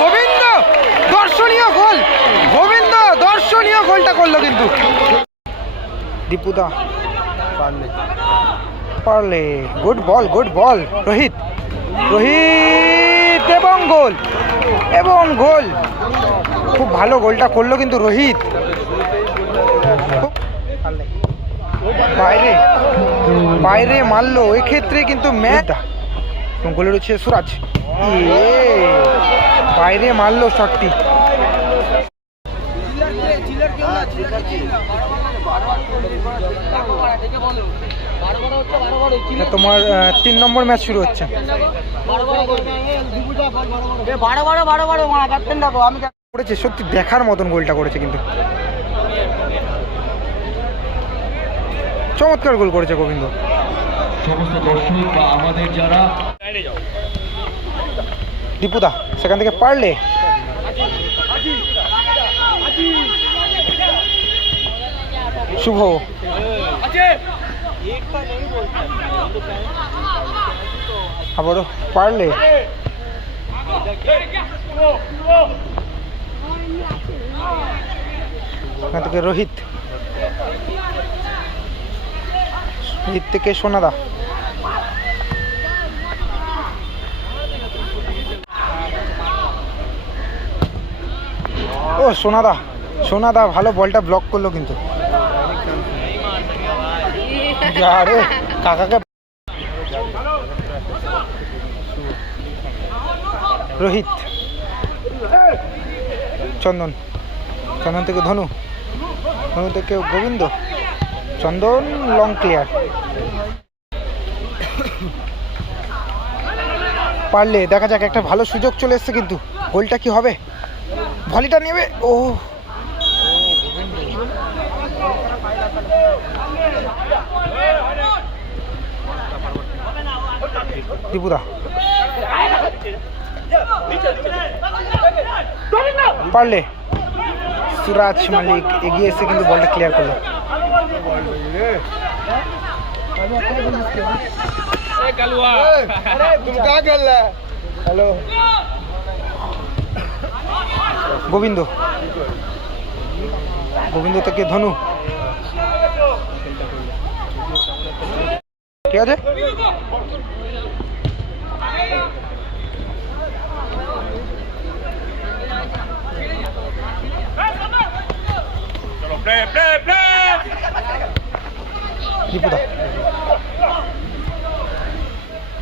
গোবিন্দ, দর্শনীয় গোল। গোবিন্দ, দর্শনীয় গোলটা করল কিন্তু। দীপুদা, পারলে। পারলে। Good ball good ball Rohit Rohit এবং গোল। এবং গোল। খুব ভালো গোলটা করল কিন্তু রোহিত। বাইরে বাইরে মারলো। এক্ষেত্রে কিন্তু ম্যাচ এবং গোলে রয়েছে সুরাজ। বাইরে মারলো শটটি তোমার তিন নম্বর ম্যাচ শুরু হচ্ছে। বারো বারো বারো বারো মারা আমি করেছে সত্যি দেখার মতন গোলটা করেছে কিন্তু। চমৎকার গোল করেছে গোবিন্দ। সমস্ত দর্শক বা আমাদের যারা দীপুদা সেখান থেকে পারলে। শুভ। আবারও পারলে। এখান থেকে রোহিত। রোহিত থেকে সোনাদা। ও, সোনাদা সোনাদা, ভালো বলটা ব্লক করল কিন্তু। যা রে, কাকাকে রোহিত, চন্দন চন্দন থেকে ধনু ধনু থেকে গোবিন্দ, চন্দন লং ক্লিয়ার পারলে, দেখা যাক একটা ভালো সুযোগ চলে এসছে কিন্তু, গোলটা কি হবে? ভলিটা নেবে? ও দীপুদা পারলে। সুরাজ মালিক এগিয়ে এসে কিন্তু বলটা ক্লিয়ার করল। হ্যালো। গোবিন্দ। গোবিন্দ থেকে ধনু। ঠিক আছে?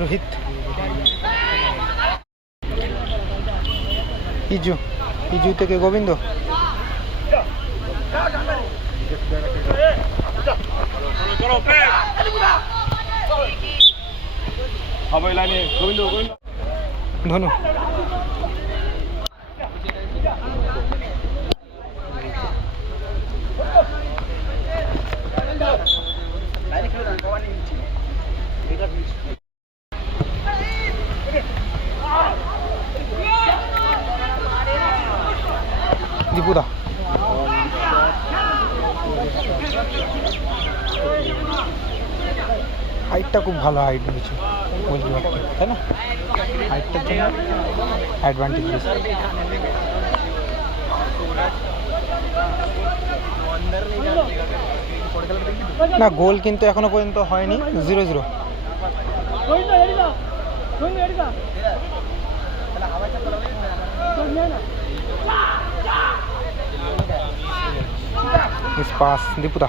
রোহিত। ইজু। ইজু থেকে গোবিন্দ। ধনু দীপুদা হাইটটা খুব ভালো হাইট রয়েছে গোলকিপারটা তাই না? হাইটটার জন্য অ্যাডভান্টেজ রয়েছে না গোল কিন্তু এখনও পর্যন্ত হয়নি জিরো জিরো পাস দীপুদা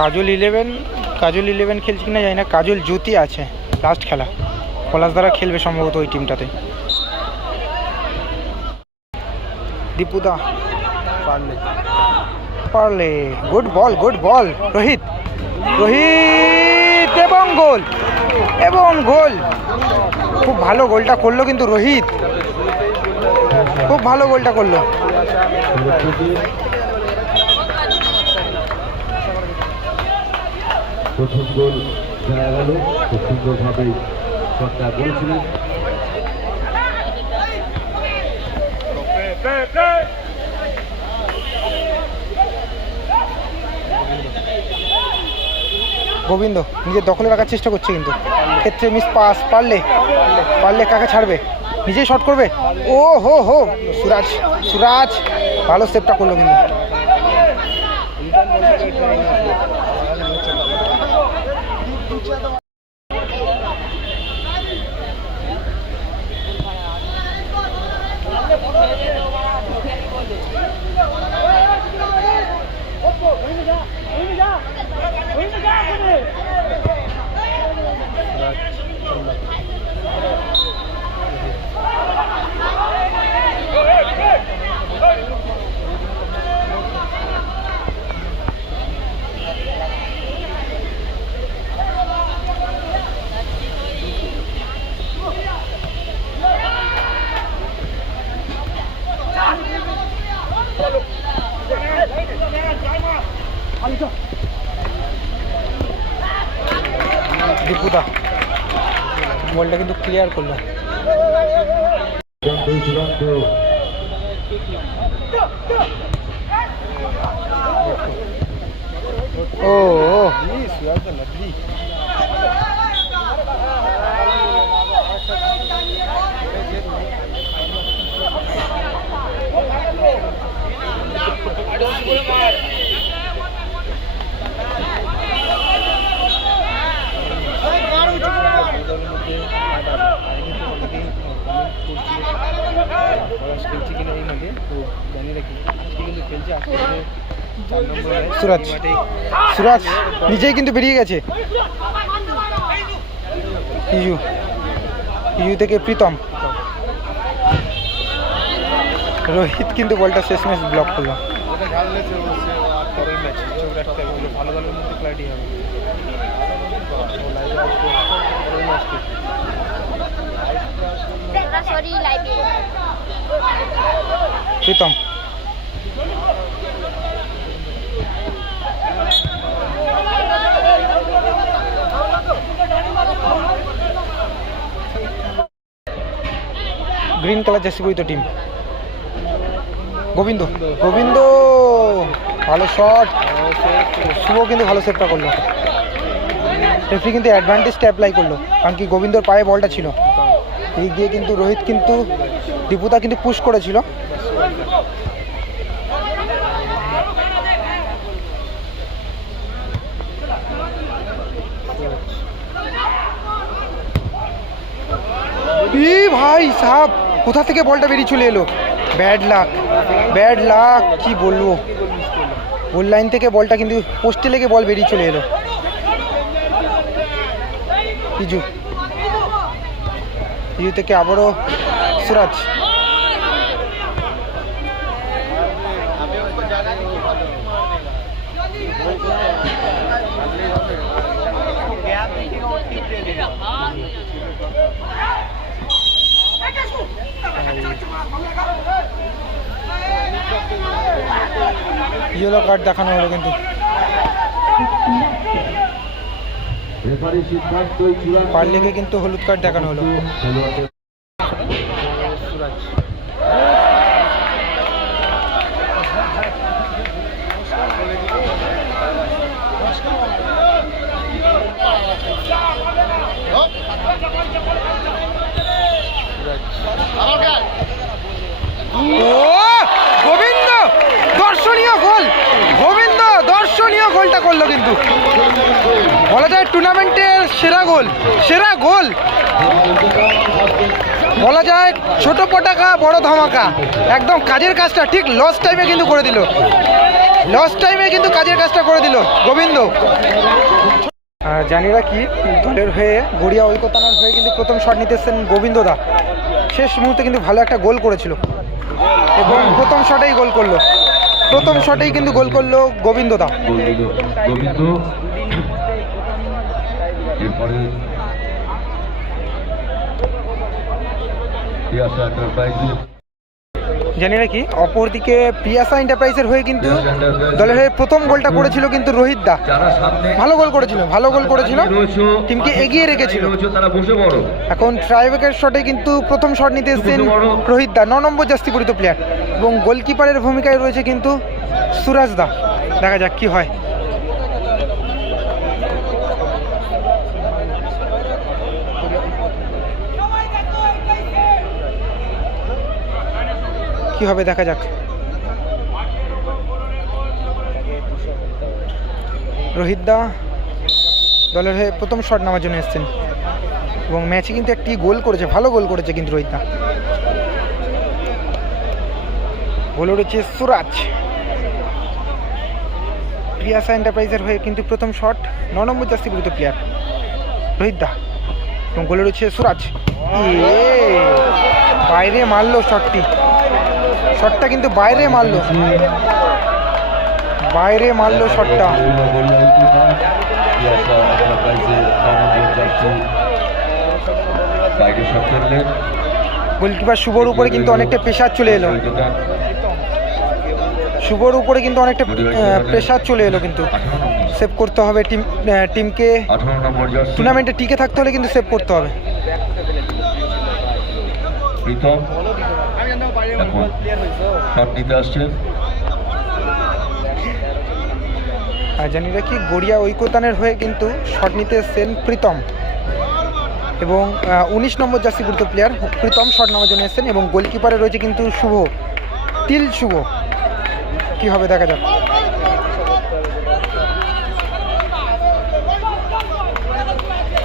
কাজল ইলেভেন কাজল ইলেভেন খেলছে কিনা জানি না, কাজল জ্যোতি আছে লাস্ট খেলা। পলাশ দ্বারা খেলবে সম্ভবত ওই টিমটাতে দীপুদা পারলে। পারলে। Good ball good ball Rohit. Rohit এবং গোল। এবং গোল। খুব ভালো গোলটা করল কিন্তু রোহিত। খুব ভালো গোলটা করল। প্রথম গোল দেখা গেল। খুব সুন্দরভাবে শটটা করেছিলেন। গোবিন্দ, নিজের দখলে রাখার চেষ্টা করছে কিন্তু। ক্ষেত্রে মিস পাস পারলে পারলে কাকে ছাড়বে? নিজেই শট করবে? ও হো হো, সুরাজ সুরাজ, ভালো স্টেপটা করল কিন্তু। each other দীপুদা বলটা কিন্তু ক্লিয়ার করল। ও ও। সুরাজ। সুরাজ, নিজেই কিন্তু বেরিয়ে গেছে। ইউ ইউ থেকে প্রীতম। রোহিত কিন্তু বলটা শেষ ম্যাচ ব্লক করল। প্রীতম। গ্রিন কালার জার্সি পরিত টিম গোবিন্দ গোবিন্দ! ভালো শট শুভ কিন্তু ভালো সেভটা করল। রেফরি কিন্তু অ্যাডভান্টেজটা অ্যাপ্লাই করল, কারণ কি গোবিন্দর পায়ে বলটা ছিল। এই দিয়ে কিন্তু রোহিত কিন্তু, দীপুদা কিন্তু পুশ করেছিল। ভাই সাহ কোথা থেকে বলটা বেরিয়ে চলে এলো? ব্যাড লাক ব্যাড লাক কি বলব? গোল লাইন থেকে বলটা কিন্তু পোস্টে লেগে বল বেরিয়ে চলে এলো। ইজু। ইজু থেকে আবারও সুরাজ। ইয়েলো কার্ড দেখানো হলো কিন্তু। পারলেকে কিন্তু হলুদ কার্ড দেখানো হলো। গোবিন্দ, দর্শনীয় গোল। গোবিন্দ, দর্শনীয় গোলটা করল কিন্তু। বলা যায় টুর্নামেন্টের সেরা গোল সেরা গোল। বলা যায় ছোট পটাকা, বড় ধামাকা। একদম কাজের কাজটা ঠিক লস টাইমে কিন্তু করে দিল। লস টাইমে কিন্তু কাজের কাজটা করে দিল, গোবিন্দ। আর জানি না কি দলের হয়ে গড়িয়া ঐকতানার হয়ে কিন্তু প্রথম শট নিতেছেন এসছেন গোবিন্দ দা। শেষ মুহূর্তে কিন্তু ভালো একটা গোল করেছিল। এবং প্রথম শটেই গোল করল। প্রথম শটেই কিন্তু গোল করল গোবিন্দ দা। গোবিন্দ। জানি না কি? অপরদিকে পিয়াসা এন্টারপ্রাইজের হয়ে কিন্তু দলের হয়ে প্রথম গোলটা করেছিল কিন্তু রোহিত দা। ভালো গোল করেছিল, ভালো গোল করেছিল। টিমকে এগিয়ে রেখেছিল। এখন ট্রাইবেকের শটে কিন্তু প্রথম শট নিতে এসেছেন রোহিত দা। ন নম্বর জাস্তি পরিত প্লেয়ার এবং গোলকিপারের ভূমিকায় রয়েছে কিন্তু সুরাজ দা। দেখা যাক কি হয়। কি হবে দেখা যাক? রোহিত দা দলের হয়ে প্রথম শট নামার জন্য এসছেন। এবং ম্যাচে কিন্তু একটি গোল করেছে ভালো গোল করেছে কিন্তু রোহিত দা। গোল উঠেছে সুরাজ। প্রিয়াসা এন্টারপ্রাইজের হয়ে কিন্তু প্রথম শট ন নম্বর জাস্তি গুরুত্ব প্লেয়ার রোহিত দা। এবং গোলে রয়েছে সুরাজ। ইয়ে, বাইরে মারলো শটটি। শটটা কিন্তু বাইরে মারলো। বাইরে মারলো শটটা। গোলকিপার শুভর উপরে কিন্তু অনেকটা প্রেশার চলে এলো। শুভর উপরে কিন্তু অনেকটা প্রেশার চলে এলো কিন্তু। সেভ করতে হবে টিম টিমকে টুর্নামেন্টে টিকে থাকতে হলে কিন্তু সেভ করতে হবে। প্রীতম। এখন শট নিতে আসছেন আর জানি রাখি গড়িয়া ঐকতানের হয়ে কিন্তু শট নিতে এসছেন প্রীতম? এবং উনিশ নম্বর জার্সি গুরুত্ব প্লেয়ার প্রীতম শট নেওয়ার জন্য এসছেন এবং গোলকিপারে রয়েছে কিন্তু শুভ, তিল শুভ। কি হবে দেখা যাক।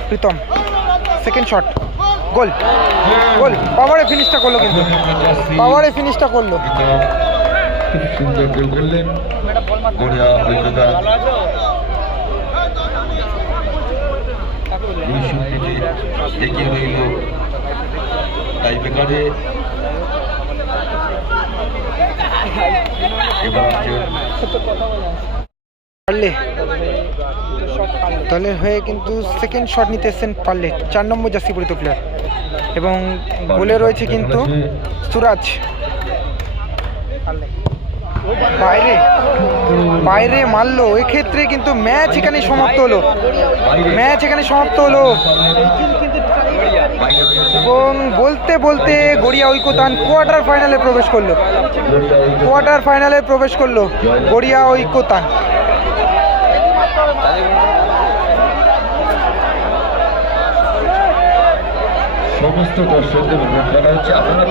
Pritam second shot goal. Goal. পাওয়ারে ফিনিশটা করল কিন্তু। পাওয়ারে ফিনিশটা করল। টাই পারলে হয়ে কিন্তু সেকেন্ড শট নিতে এসছেন পারলে। চার নম্বর জার্সি পরিত প্লেয়ার এবং গোলে রয়েছে কিন্তু সুরাজ। বাইরে বাইরে মারলো। এক্ষেত্রে কিন্তু ম্যাচ এখানে সমাপ্ত হলো। ম্যাচ এখানে সমাপ্ত হলো। এবং বলতে বলতে গড়িয়া ঐক্যতান কোয়ার্টার ফাইনালে প্রবেশ করল। কোয়ার্টার ফাইনালে প্রবেশ করল গড়িয়া ঐকতান সমস্ত দর্শকদের অনুরোধ করা হচ্ছে আপনারা